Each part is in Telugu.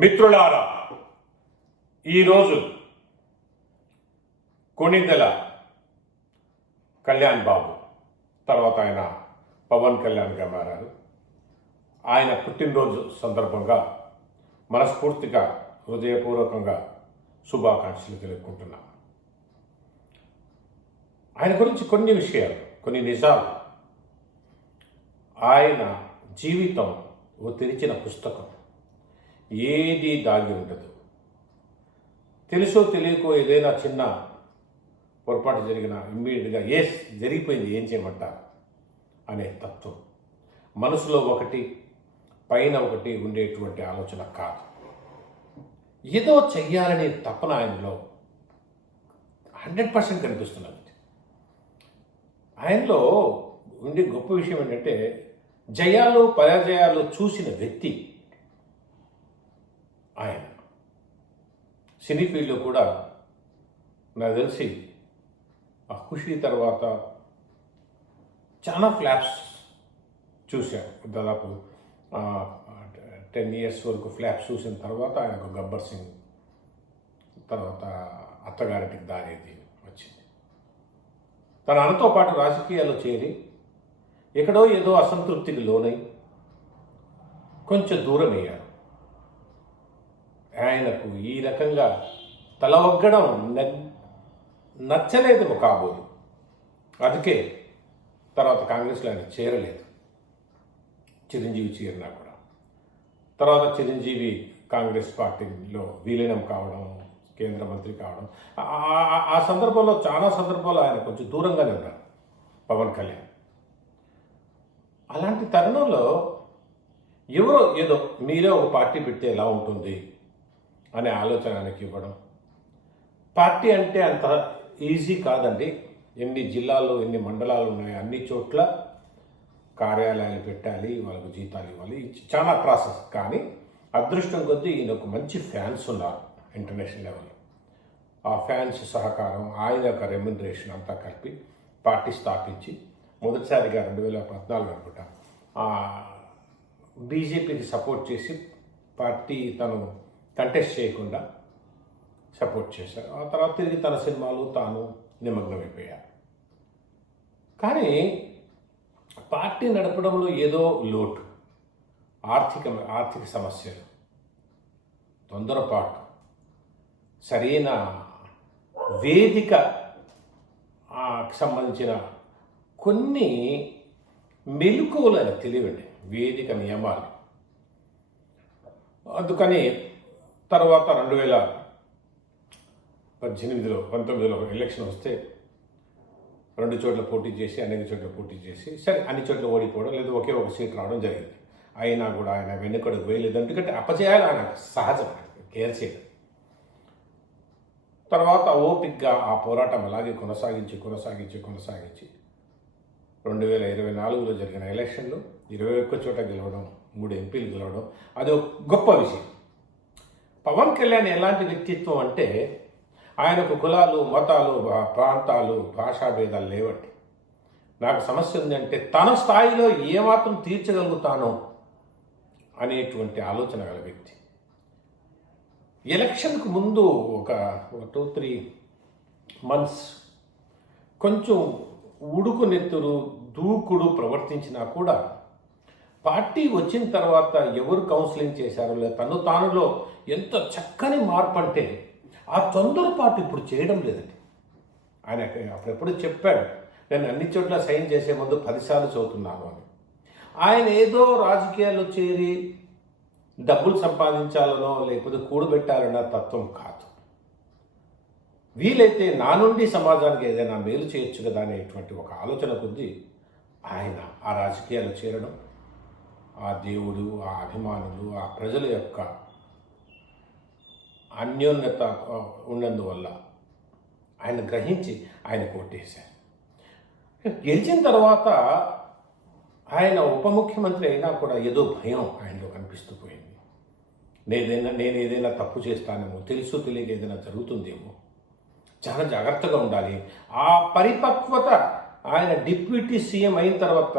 మిత్రులారా ఈరోజు కొణిదెల కళ్యాణ్ బాబు తర్వాత ఆయన పవన్ కళ్యాణ్గా మారారు. ఆయన పుట్టినరోజు సందర్భంగా మనస్ఫూర్తిగా హృదయపూర్వకంగా శుభాకాంక్షలు తెలుపుకుంటున్నాం. ఆయన గురించి కొన్ని విషయాలు కొన్ని నిజాలు ఆయన జీవితం ఓ తెరిచిన పుస్తకం. ఏది దాగి ఉండదు. తెలుసో తెలియకో ఏదైనా చిన్న పొరపాటు జరిగిన ఇమ్మీడియట్గా ఎస్ జరిగిపోయింది ఏం చేయమంటారు? అనే తత్వం మనసులో ఒకటి పైన ఒకటి ఉండేటువంటి ఆలోచన కాదు. ఏదో చెయ్యాలనే తపన ఆయనలో హండ్రెడ్ పర్సెంట్ కనిపిస్తున్నది. ఆయనలో ఉండే గొప్ప విషయం ఏంటంటే జయాలు పరాజయాలు చూసిన వ్యక్తి ఆయన. సినీ ఫీల్డ్లో కూడా నాకు తెలిసి ఆ ఖుషి తర్వాత చాలా ఫ్లాప్స్ చూశాను దాదాపు టెన్ ఇయర్స్ వరకు ఫ్లాప్స్ చూసిన తర్వాత ఆయనకు గబ్బర్ సింగ్ తర్వాత అత్తగారింటికి దారేది వచ్చింది. తన అన్నతో పాటు రాజకీయాల్లో చేరి ఎక్కడో ఏదో అసంతృప్తికి లోనై కొంచెం దూరం అయ్యారు. ఆయనకు ఈ రకంగా తల ఒగ్గడం నచ్చలేదు కాబోలు అందుకే తర్వాత కాంగ్రెస్లో ఆయన చేరలేదు. చిరంజీవి చేరినా కూడా. తర్వాత చిరంజీవి కాంగ్రెస్ పార్టీలో విలీనం కావడం కేంద్ర మంత్రి కావడం ఆ- ఆ సందర్భంలో చాలా సందర్భాల్లో ఆయన కొంచెం దూరంగానే ఉన్నారు పవన్ కళ్యాణ్. అలాంటి తరుణంలో ఎవరో ఏదో మీరే ఒక పార్టీ పెడితే ఎలా ఉంటుంది. అనే ఆలోచన ఆయనకి ఇవ్వడం. పార్టీ అంటే అంత ఈజీ కాదండి. ఎన్ని జిల్లాలు ఎన్ని మండలాలు ఉన్నాయి అన్ని చోట్ల కార్యాలయాలు పెట్టాలి వాళ్ళకు జీతాలు ఇవ్వాలి. చాలా ప్రాసెస్. కానీ అదృష్టం కొద్దీ ఈయన ఒక మంచి ఫ్యాన్స్ ఉన్నారు ఇంటర్నేషనల్ లెవెల్లో. ఆ ఫ్యాన్స్ సహకారం ఆయన యొక్క రెమ్యునరేషన్ అంతా కలిపి పార్టీ స్థాపించి మొదటిసారిగా రెండు వేల పద్నాలుగు అనుకుంటా బీజేపీకి సపోర్ట్ చేసి పార్టీ తను కంటెస్ట్ చేయకుండా సపోర్ట్ చేశారు. ఆ తర్వాత తిరిగి తన సినిమాలు తాను నిమగ్నమైపోయారు. కానీ పార్టీ నడపడంలో ఏదో లోటు ఆర్థిక ఆర్థిక సమస్యలు తొందరపాటు సరైన వేదిక సంబంధించిన కొన్ని మెలకువలు తెలివండి వేదిక నియమాలు. అందుకని తర్వాత రెండు వేల పద్దెనిమిదిలో పంతొమ్మిదిలో ఎలక్షన్ వస్తే రెండు చోట్ల పోటీ చేసి అనేక చోట్ల పోటీ చేసి సరే అన్ని చోట్ల ఓడిపోవడం లేదా ఒకే ఒక సీట్ రావడం జరిగింది. అయినా కూడా ఆయన వెనుకడు వేయలేదు ఎందుకంటే అపజయాలు ఆయన సహజం కేర్ చేయడం. తర్వాత ఓపిక్గా ఆ పోరాటం అలాగే కొనసాగించి కొనసాగించి కొనసాగించి రెండు వేల ఇరవై నాలుగులో జరిగిన ఎలక్షన్లో ఇరవై ఒక్క చోట గెలవడం మూడు ఎంపీలు గెలవడం అది ఒక గొప్ప విషయం పవన్ కళ్యాణ్ ఎలాంటి వ్యక్తిత్వం అంటే ఆయనకు కులాలు మతాలు ప్రాంతాలు భాషా భేదాలు లేవండి. నాకు సమస్య ఉందంటే తన స్థాయిలో ఏమాత్రం తీర్చగలుగుతానో అనేటువంటి ఆలోచన గల వ్యక్తి. ఎలక్షన్కు ముందు ఒక టూ త్రీ మంత్స్ కొంచెం ఉడుకు నెత్తురు దూకుడు ప్రవర్తించినా కూడా పార్టీ వచ్చిన తర్వాత ఎవరు కౌన్సిలింగ్ చేశారో? లేదా తను తానులో ఎంత చక్కని మార్పు అంటే ఆ తొందరపాటు ఇప్పుడు చేయడం లేదండి. ఆయన అప్పుడెప్పుడు చెప్పాడు నేను అన్ని చోట్ల సైన్ చేసే ముందు పదిసార్లు చదువుతున్నాను అని. ఆయన ఏదో రాజకీయాల్లో చేరి డబ్బులు సంపాదించాలనో లేకపోతే కూడబెట్టాలన్న తత్వం కాదు. వీలైతే నా నుండి సమాజానికి ఏదైనా మేలు చేయొచ్చు కదా అనేటువంటి ఒక ఆలోచన కొద్దీ ఆయన ఆ రాజకీయాలు చేరడం. ఆ దేవుడు ఆ అభిమానులు ఆ ప్రజల యొక్క అన్యోన్యత ఉన్నందువల్ల ఆయన గ్రహించి ఆయన కొట్టేశారు గెలిచిన తర్వాత ఆయన ఉప ముఖ్యమంత్రి అయినా కూడా ఏదో భయం ఆయనలో కనిపిస్తూ పోయింది. నేదైనా నేను ఏదైనా తప్పు చేస్తానేమో తెలుసు తెలియక ఏదైనా జరుగుతుందేమో చాలా జాగ్రత్తగా ఉండాలి. ఆ పరిపక్వత ఆయన డిప్యూటీ సీఎం అయిన తర్వాత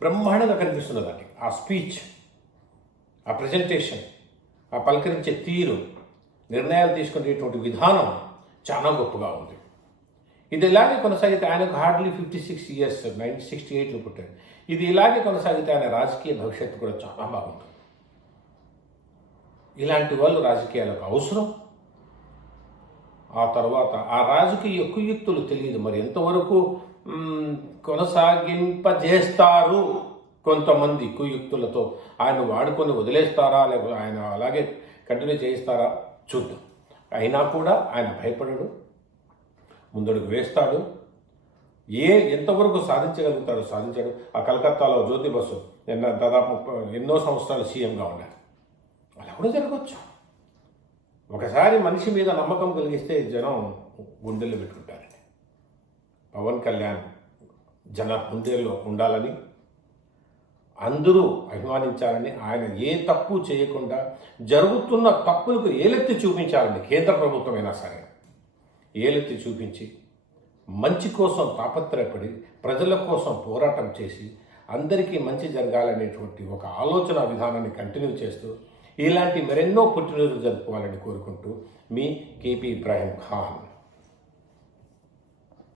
బ్రహ్మాండంగా కనిపిస్తున్నదండి. ఆ స్పీచ్ ఆ ప్రజెంటేషన్ ఆ పలకరించే తీరు నిర్ణయాలు తీసుకునేటువంటి విధానం చాలా గొప్పగా ఉంది. ఇది ఇలాగే కొనసాగితే ఆయనకు hardly fifty six years nineteen sixty ఎయిట్లో పుట్టాడు. ఇది ఇలాగే కొనసాగితే ఆయన రాజకీయ భవిష్యత్తు కూడా చాలా బాగుంటుంది. ఇలాంటి వాళ్ళు రాజకీయాలకు అవసరం. ఆ తర్వాత ఆ రాజకీయ కుయుక్తులు తెలియదు మరి ఎంతవరకు కొనసాగింపజేస్తారు. కొంతమంది కుయుక్తులతో ఆయన వాడుకొని వదిలేస్తారా? లేకపోతే ఆయన అలాగే కంటిన్యూ చేయిస్తారా? చూద్దాం. అయినా కూడా ఆయన భయపడడు ముందడుగు వేస్తాడు. ఏ ఎంతవరకు సాధించగలుగుతాడు సాధించాడు. ఆ కలకత్తాలో జ్యోతి బస్సు నిన్న దాదాపు ఎన్నో సంవత్సరాలు సీఎంగా ఉన్నారు అలా కూడా జరగవచ్చు ఒకసారి మనిషి మీద నమ్మకం కలిగిస్తే జనం గుండెల్లో పెట్టుకుంటారండి పవన్ కళ్యాణ్ జన గుండెల్లో ఉండాలని అందరూ అభిమానించాలని ఆయన ఏ తప్పు చేయకుండా జరుగుతున్న తప్పులకు ఏలెత్తి చూపించాలని కేంద్ర ప్రభుత్వమైనా సరే. ఏలెత్తి చూపించి మంచి కోసం తాపత్రయపడి ప్రజల కోసం పోరాటం చేసి అందరికీ మంచి జరగాలనేటువంటి ఒక ఆలోచన విధానాన్ని కంటిన్యూ చేస్తూ ఇలాంటి మరెన్నో పుట్టినరోజులు జరుపుకోవాలని కోరుకుంటూ మీ కేపీ ఇబ్రాహీం ఖాన్.